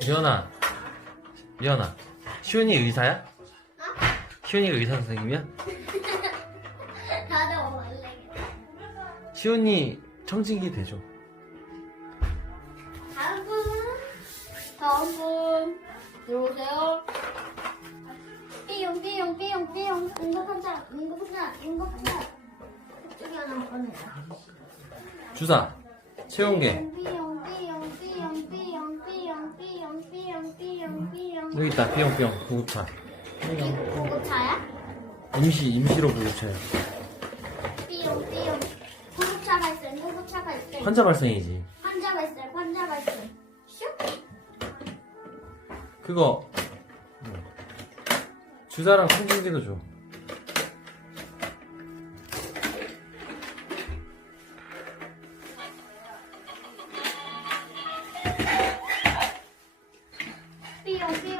미연아, 미연아, 시훈이 의사야? 시훈이가 의사 선생님이야? 나도 원래 시훈이 청진기 되죠? 다음 분 다음 분 사람 응급한 사람 저기 하나 꺼내요 주사, 채용계. 삐용 삐용 삐용 삐용 삐용 삐용 삐용 삐용 삐용 여기 있다, 삐용삐용, 구급차. 이거 구급차야? 임시, 임시로 구급차야. 삐용 삐용 구급차 발생 구급차 발생 환자 발생이지. 환자 발생 환자 발생 슉 그거, 음, 주사랑 청진기도 줘. así.